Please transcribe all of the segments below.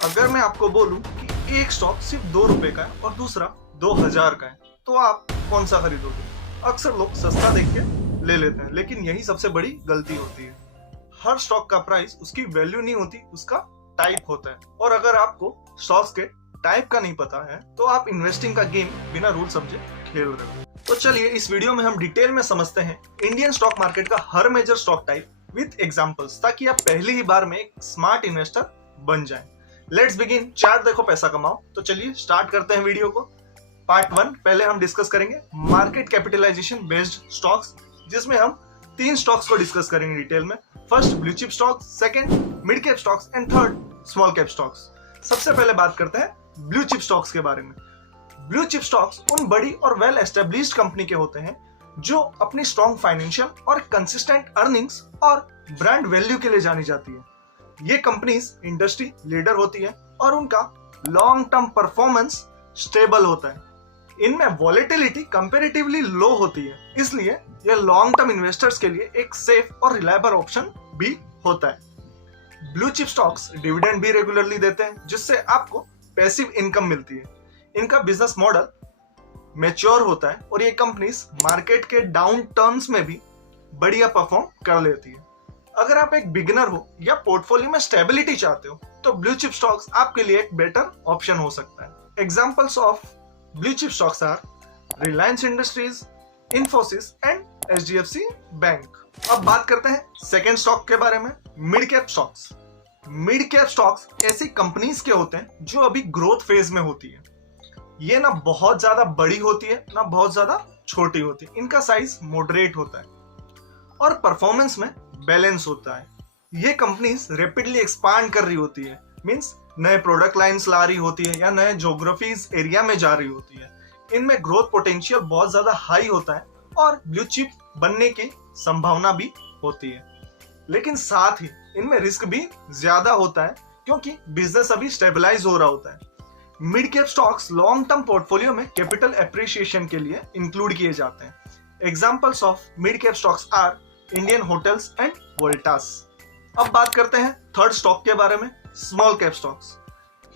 अगर मैं आपको बोलूं कि एक स्टॉक सिर्फ 2 रुपए का है और दूसरा 2000 का है, तो आप कौन सा खरीदोगे? अक्सर लोग सस्ता देख के ले लेते हैं, लेकिन यही सबसे बड़ी गलती होती है। हर स्टॉक का प्राइस उसकी वैल्यू नहीं होती, उसका टाइप होता है। और अगर आपको स्टॉक्स के टाइप का नहीं पता है तो आप इन्वेस्टिंग का गेम बिना रूल समझे खेल रहे हो। तो चलिए इस वीडियो में हम डिटेल में समझते हैं इंडियन स्टॉक मार्केट का हर major stock type with examples, ताकि आप पहली ही बार में एक स्मार्ट इन्वेस्टर बन जाएं। लेट्स बिगिन, चार्ट देखो पैसा कमाओ। तो चलिए स्टार्ट करते हैं वीडियो को। पार्ट 1 पहले हम डिस्कस करेंगे मार्केट कैपिटलाइजेशन बेस्ड स्टॉक्स, जिसमें हम 3 स्टॉक्स को डिस्कस करेंगे डिटेल में। First blue chip stocks, second mid cap stocks and third small cap stocks. सबसे पहले बात करते हैं ब्लू चिप स्टॉक्स के बारे में। ब्लू चिप स्टॉक्स उन बड़ी और वेल एस्टेब्लिश्ड कंपनी के होते हैं जो अपनी स्ट्रॉन्ग फाइनेंशियल और कंसिस्टेंट अर्निंग्स और ब्रांड वैल्यू के लिए जानी जाती है। ये कंपनीज इंडस्ट्री लीडर होती है और उनका लॉन्ग टर्म परफॉर्मेंस स्टेबल होता है। इनमें वॉलेटिलिटी कंपैरेटिवली लो होती है, इसलिए यह लॉन्ग टर्म इन्वेस्टर्स के लिए एक सेफ और रिलायबल ऑप्शन भी होता है। ब्लू चिप स्टॉक्स डिविडेंड भी रेगुलरली देते हैं, जिससे आपको पैसिव इनकम मिलती है। इनका बिजनेस मॉडल मैच्योर होता है और ये कंपनीज मार्केट के डाउन टर्न्स में भी बढ़िया परफॉर्म कर लेती है। अगर आप एक बिगिनर हो या पोर्टफोलियो में स्टेबिलिटी चाहते हो तो ब्लू चिप स्टॉक्स आपके लिए एक बेटर ऑप्शन हो सकता है। Examples of blue chip stocks are Reliance Industries, Infosys and HDFC bank. अब बात करते हैं सेकेंड स्टॉक के बारे में, mid cap stocks. Mid cap stocks ऐसी कंपनीज के होते हैं जो अभी ग्रोथ फेज में होती है। ये ना बहुत ज्यादा बड़ी होती है ना बहुत ज्यादा छोटी होती है। इनका साइज मॉडरेट होता है और परफॉर्मेंस में बैलेंस होता है। ये कंपनीज रैपिडली एक्सपांड कर रही होती है, मींस नए प्रोडक्ट लाइंस ला रही होती है या नए ज्योग्राफीज एरिया में जा रही होती है। इनमें ग्रोथ पोटेंशियल बहुत ज्यादा हाई होता है और ब्लू चिप बनने की संभावना भी होती है, लेकिन साथ ही इनमें रिस्क भी ज्यादा होता है क्योंकि बिजनेस अभी स्टेबलाइज हो रहा होता है। Mid cap stocks long term portfolio में कैपिटल एप्रिसिएशन के लिए इंक्लूड किए जाते हैं। Examples of mid cap stocks are Indian Hotels and Voltas. अब बात करते हैं थर्ड स्टॉक के बारे में, small cap stocks.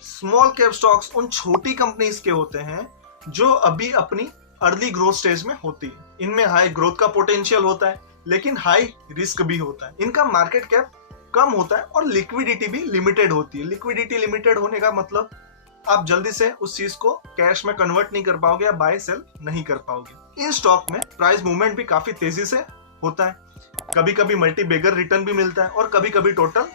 Small cap stocks उन छोटी कंपनीज के होते हैं जो अभी अपनी अर्ली ग्रोथ स्टेज में होती है। इनमें हाई ग्रोथ का पोटेंशियल होता है लेकिन हाई रिस्क भी होता है। इनका मार्केट कैप कम होता है और लिक्विडिटी भी लिमिटेड होती है। लिक्विडिटी लिमिटेड होने का मतलब आप जल्दी से उस चीज को कैश में कन्वर्ट नहीं कर पाओगे या बाय सेल नहीं कर पाओगे। इन स्टॉक में प्राइस मूवमेंट भी काफी तेजी से होता है। कभी कभी मल्टी बेगर रिटर्न भी मिलता है और कभी कभी टोटल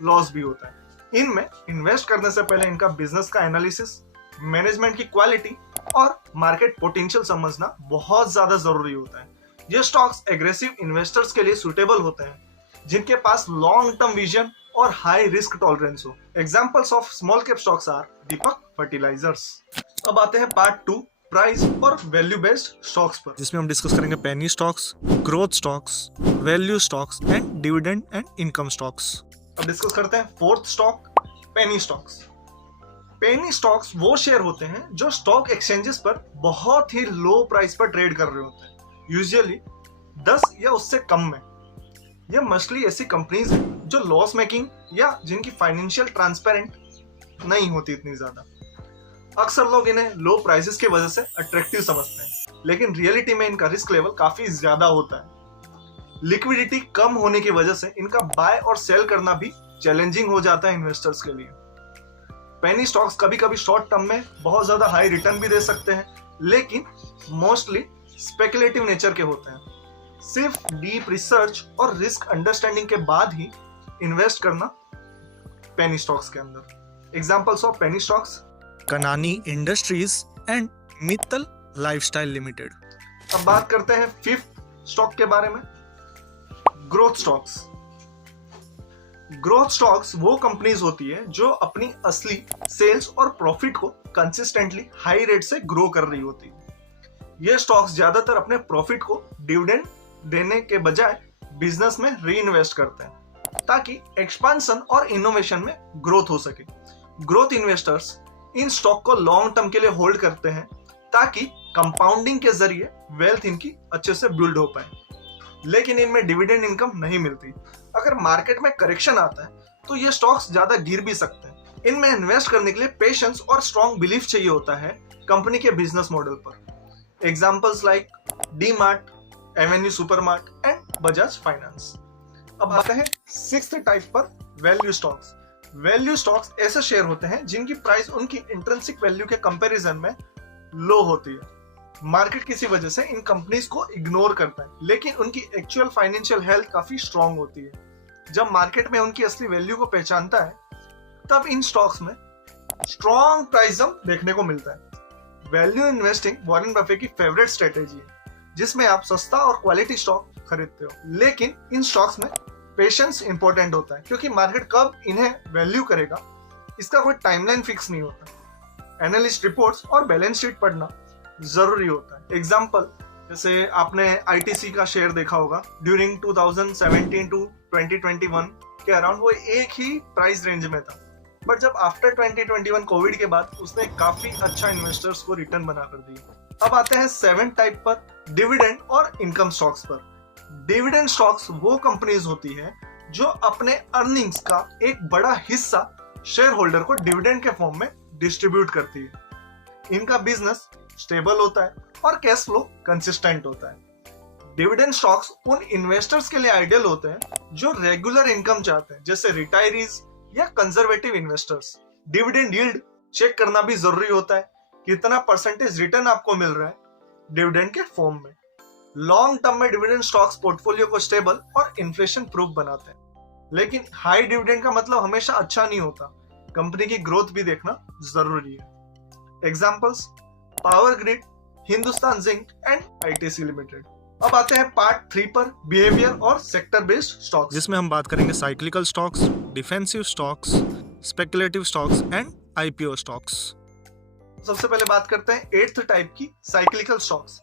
लॉस भी होता है। इनमें इन्वेस्ट करने से पहले इनका बिजनेस का एनालिसिस, मैनेजमेंट की क्वालिटी और मार्केट पोटेंशियल समझना बहुत ज्यादा जरूरी होता है। ये स्टॉक्स एग्रेसिव इन्वेस्टर्स के लिए सुटेबल होते हैं जिनके पास लॉन्ग टर्म विजन और हाई रिस्क टॉलरेंस हो। Examples of small cap stocks are Deepak Fertilisers. अब आते हैं पार्ट 2 प्राइस और वैल्यू बेस्ड स्टॉक्स पर, जिसमें हम डिस्कस करेंगे penny stocks, growth stocks, value stocks and dividend and income stocks. अब डिस्कस करते हैं fourth stock, penny stocks. Penny stocks वो शेयर होते हैं जो स्टॉक एक्सचेंजेस पर बहुत ही लो प्राइस पर ट्रेड कर रहे होते हैं, यूजुअली 10 या उससे कम में। ये मोस्टली ऐसी कंपनीज हैं जो लॉस मेकिंग या जिनकी फाइनेंशियल ट्रांसपेरेंट नहीं होती इतनी ज्यादा। अक्सर लोग इन्हें लो प्राइसेस की वजह से अट्रैक्टिव समझते हैं, लेकिन रियलिटी में इनका रिस्क लेवल काफी ज्यादा होता है। लिक्विडिटी कम होने की वजह से इनका बाय और सेल करना भी चैलेंजिंग हो जाता है इन्वेस्टर्स के लिए। पेनी स्टॉक्स कभी कभी शॉर्ट टर्म में बहुत ज्यादा हाई रिटर्न भी दे सकते हैं, लेकिन मोस्टली स्पेकुलेटिव नेचर के होते हैं। सिर्फ डीप रिसर्च और रिस्क अंडरस्टैंडिंग के बाद ही इन्वेस्ट करना पेनी स्टॉक्स के अंदर। एग्जांपल्स ऑफ पेनी स्टॉक्स, कनानी industries and Mittal lifestyle limited. अब बात करते हैं फिफ्थ स्टॉक के बारे में, ग्रोथ स्टॉक्स। ग्रोथ स्टॉक्स वो कंपनीज होती है जो अपनी असली सेल्स और प्रॉफिट को कंसिस्टेंटली हाई रेट से ग्रो कर रही होती है। ये स्टॉक्स ज्यादातर अपने प्रॉफिट को डिविडेंड देने के बजाय बिजनेस में री इन्वेस्ट करते हैं ताकि एक्सपांशन और इनोवेशन में ग्रोथ हो सके। ग्रोथ इन्वेस्टर्स इन स्टॉक को लॉन्ग टर्म के लिए होल्ड करते हैं ताकि कंपाउंडिंग के जरिए वेल्थ इनकी अच्छे से बिल्ड हो पाए, लेकिन इनमें डिविडेंड इनकम नहीं मिलती। अगर मार्केट में करेक्शन आता है तो ये स्टॉक्स ज्यादा गिर भी सकते हैं, इनमें इन्वेस्ट करने के लिए पेशेंस और स्ट्रॉन्ग बिलीफ चाहिए होता है कंपनी के बिजनेस मॉडल पर। Examples like D mart, Avenue supermart and Bajaj finance. अब आते हैं सिक्स्थ टाइप पर, वैल्यू स्टॉक्स। वैल्यू स्टॉक्स ऐसे शेयर होते हैं जिनकी प्राइस उनकी इंट्रिंसिक वैल्यू के कंपैरिजन में लो होती है। मार्केट किसी वजह से इन कंपनीज को इग्नोर करता है, लेकिन उनकी एक्चुअल फाइनेंशियल हेल्थ काफी स्ट्रांग होती है। जब मार्केट में उनकी असली वैल्यू को पहचानता है, तब इन स्टॉक्स में स्ट्रॉन्ग प्राइसिज्म देखने को मिलता है। वैल्यू इन्वेस्टिंग वॉरेन बफे की फेवरेट स्ट्रेटेजी है, जिसमें आप सस्ता और क्वालिटी स्टॉक खरीदते हो। लेकिन इन स्टॉक्स में पेशेंस इंपॉर्टेंट होता है, क्योंकि मार्केट कब इन्हें वैल्यू करेगा इसका कोई टाइमलाइन फिक्स नहीं होता। एनालिस्ट रिपोर्ट्स और बैलेंस शीट पढ़ना जरूरी होता है। एग्जाम्पल, जैसे आपने आईटीसी का शेयर देखा होगा, ड्यूरिंग 2017 टू 2021 के अराउंड वो एक ही प्राइस रेंज में था, बट जब आफ्टर 2021 कोविड के बाद उसने काफी अच्छा इन्वेस्टर्स को रिटर्न बना कर दिया। अब आते हैं 7 टाइप पर, डिविडेंड और इनकम स्टॉक्स पर। डिविडेंड स्टॉक्स वो कंपनीज होती है जो अपने अर्निंग्स का एक बड़ा हिस्सा शेयर होल्डर को डिविडेंड के फॉर्म में डिस्ट्रीब्यूट करती है। इनका बिजनेस स्टेबल होता है और कैश फ्लो कंसिस्टेंट होता है। डिविडेंड स्टॉक्स उन इन्वेस्टर्स के लिए आइडियल होते हैं जो रेगुलर इनकम चाहते हैं, जैसे रिटायरीज या conservative investors. Dividend yield check करना भी जरूरी होता है, कितना परसेंटेज रिटर्न आपको मिल रहा है डिविडेंड के फॉर्म में। लॉन्ग टर्म में डिविडेंड स्टॉक्स पोर्टफोलियो को स्टेबल और इन्फ्लेशन प्रूफ बनाते हैं। लेकिन हाई डिविडेंड का मतलब हमेशा अच्छा नहीं होता, कंपनी की ग्रोथ भी देखना जरूरी है। Examples, power grid, Hindustan zinc and ITC limited. अब आते हैं पार्ट 3 पर, बिहेवियर और सेक्टर बेस्ड स्टॉक्स, जिसमें हम बात करेंगे cyclical stocks, defensive stocks, speculative stocks and IPO stocks. सबसे पहले बात करते हैं 8th टाइप की, साइक्लिकल स्टॉक्स।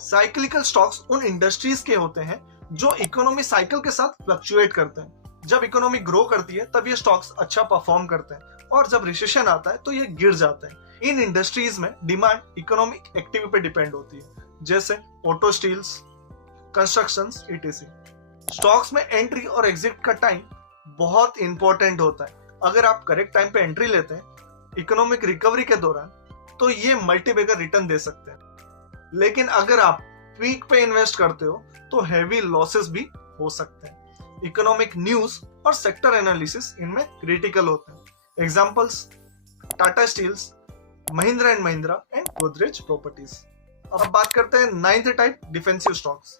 साइक्लिकल स्टॉक्स उन इंडस्ट्रीज के होते हैं जो इकोनॉमी साइकिल के साथ फ्लक्चुएट करते हैं। जब इकोनॉमी ग्रो करती है तब ये स्टॉक्स अच्छा परफॉर्म करते हैं, और जब रिसेशन आता है तो ये गिर जाते हैं। इन इंडस्ट्रीज में डिमांड इकोनॉमिक एक्टिविटी पे डिपेंड होती है, जैसे auto, steels, constructions, etc। Stocks में एंट्री और एग्जिट का टाइम बहुत इंपॉर्टेंट होता है। अगर आप करेक्ट टाइम पे एंट्री लेते हैं इकोनॉमिक रिकवरी के दौरान, तो ये मल्टीबैगर रिटर्न दे सकते हैं। लेकिन अगर आप पीक पे इन्वेस्ट करते हो तो हैवी लॉसेस भी हो सकते हैं। इकोनॉमिक न्यूज और सेक्टर एनालिसिस इनमें क्रिटिकल होते हैं। Examples, Tata Steels, Mahindra and Mahindra and Godrej Properties. अब बात करते हैं 9th type, defensive stocks.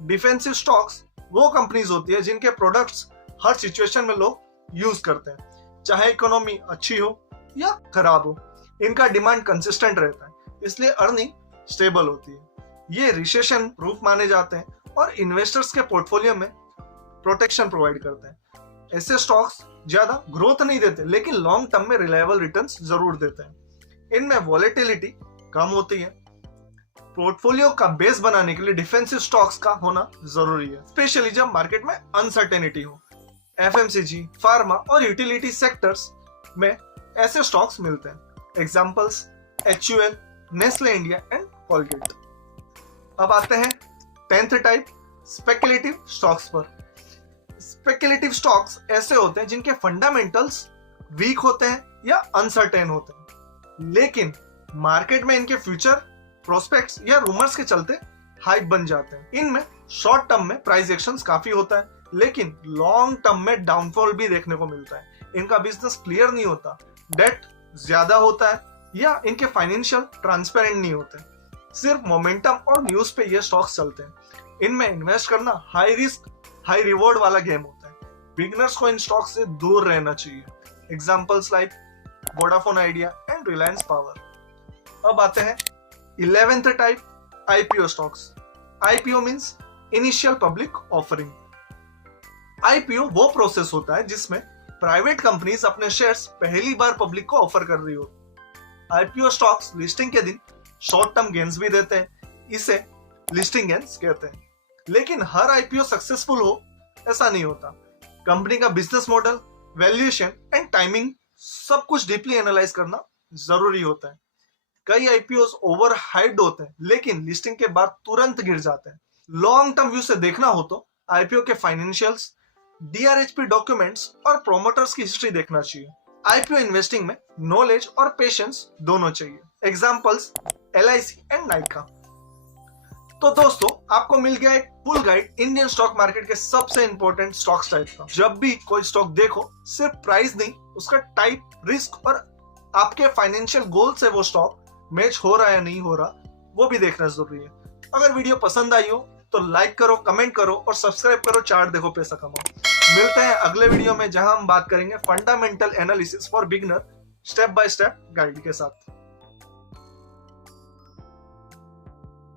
Defensive stocks वो कंपनीज होती है जिनके प्रोडक्ट्स हर सिचुएशन में लोग यूज करते हैं, चाहे इकोनॉमी अच्छी हो या खराब हो। इनका डिमांड कंसिस्टेंट रहता है, इसलिए अर्निंग स्टेबल होती है। ये रिसेशन प्रूफ माने जाते हैं और इन्वेस्टर्स के पोर्टफोलियो में प्रोटेक्शन प्रोवाइड करते हैं। ऐसे स्टॉक्स ज्यादा ग्रोथ नहीं देते, लेकिन लॉन्ग टर्म में रिलायबल रिटर्न्स जरूर देते हैं। इनमें वॉलेटिलिटी कम होती है। पोर्टफोलियो का बेस बनाने के लिए डिफेंसिव स्टॉक्स का होना जरूरी है, स्पेशली जब मार्केट में अनसर्टेनिटी हो। एफएमसीजी, फार्मा और यूटिलिटी सेक्टर्स में ऐसे स्टॉक्स मिलते हैं। Examples, HUL, Nestle India and Colgate. अब आते हैं 10th टाइप, स्पेकुलेटिव स्टॉक्स पर। स्पेकुलेटिव स्टॉक्स ऐसे होते हैं जिनके फंडामेंटल्स वीक होते हैं या अनसर्टेन होते हैं, लेकिन मार्केट में इनके फ्यूचर प्रोस्पेक्ट्स या रूमर्स के चलते हाइप बन जाते हैं। इनमें शॉर्ट टर्म में प्राइस एक्शंस काफी होता है, लेकिन लॉन्ग टर्म में डाउनफॉल भी देखने को मिलता है। इनका बिजनेस क्लियर नहीं होता, डेट ज्यादा होता है, या इनके फाइनेंशियल ट्रांसपेरेंट नहीं होते। सिर्फ मोमेंटम और न्यूज पे ये स्टॉक्स चलते हैं। इनमें इन्वेस्ट करना हाई रिस्क हाई रिवॉर्ड वाला गेम होता है। बिगिनर्स को इन स्टॉक्स से दूर रहना चाहिए। Examples like Vodafone idea and Reliance power. अब आते हैं 11th type, IPO stocks. IPO means initial public offering. IPO वो प्रोसेस होता है जिसमें प्राइवेट कंपनीज अपने शेयर्स पहली बार पब्लिक को ऑफर कर रही हो। आईपीओ स्टॉक्स लिस्टिंग के दिन शॉर्ट टर्म गेन्स भी देते हैं, इसे लिस्टिंग गेन्स कहते हैं। लेकिन हर आईपीओ सक्सेसफुल हो ऐसा नहीं होता। कंपनी का business model, valuation and timing सब कुछ डीपली एनालाइज करना जरूरी होता है। कई आईपीओ ओवर हाइप्ड होते हैं, लेकिन लिस्टिंग के बाद तुरंत गिर जाते हैं। लॉन्ग टर्म व्यू से देखना हो तो आईपीओ के फाइनेंशियल्स, DRHP डॉक्यूमेंट्स और प्रोमोटर्स की हिस्ट्री देखना चाहिए। आईपीओ इन्वेस्टिंग में नॉलेज और पेशेंस दोनों चाहिए। Examples LIC and Nykaa. तो दोस्तों, आपको मिल गया एक full guide Indian stock market के सबसे इंपॉर्टेंट स्टॉक्स टाइप का। जब भी कोई स्टॉक देखो, सिर्फ प्राइस नहीं, उसका टाइप, रिस्क और आपके फाइनेंशियल गोल से वो स्टॉक मैच हो रहा है या नहीं हो रहा, वो भी देखना जरूरी है। अगर वीडियो पसंद आई हो तो लाइक करो, कमेंट करो और सब्सक्राइब करो। चार्ट देखो, पैसा कमाओ। मिलते हैं अगले वीडियो में, जहां हम बात करेंगे fundamental analysis for beginner, step by step guide के साथ।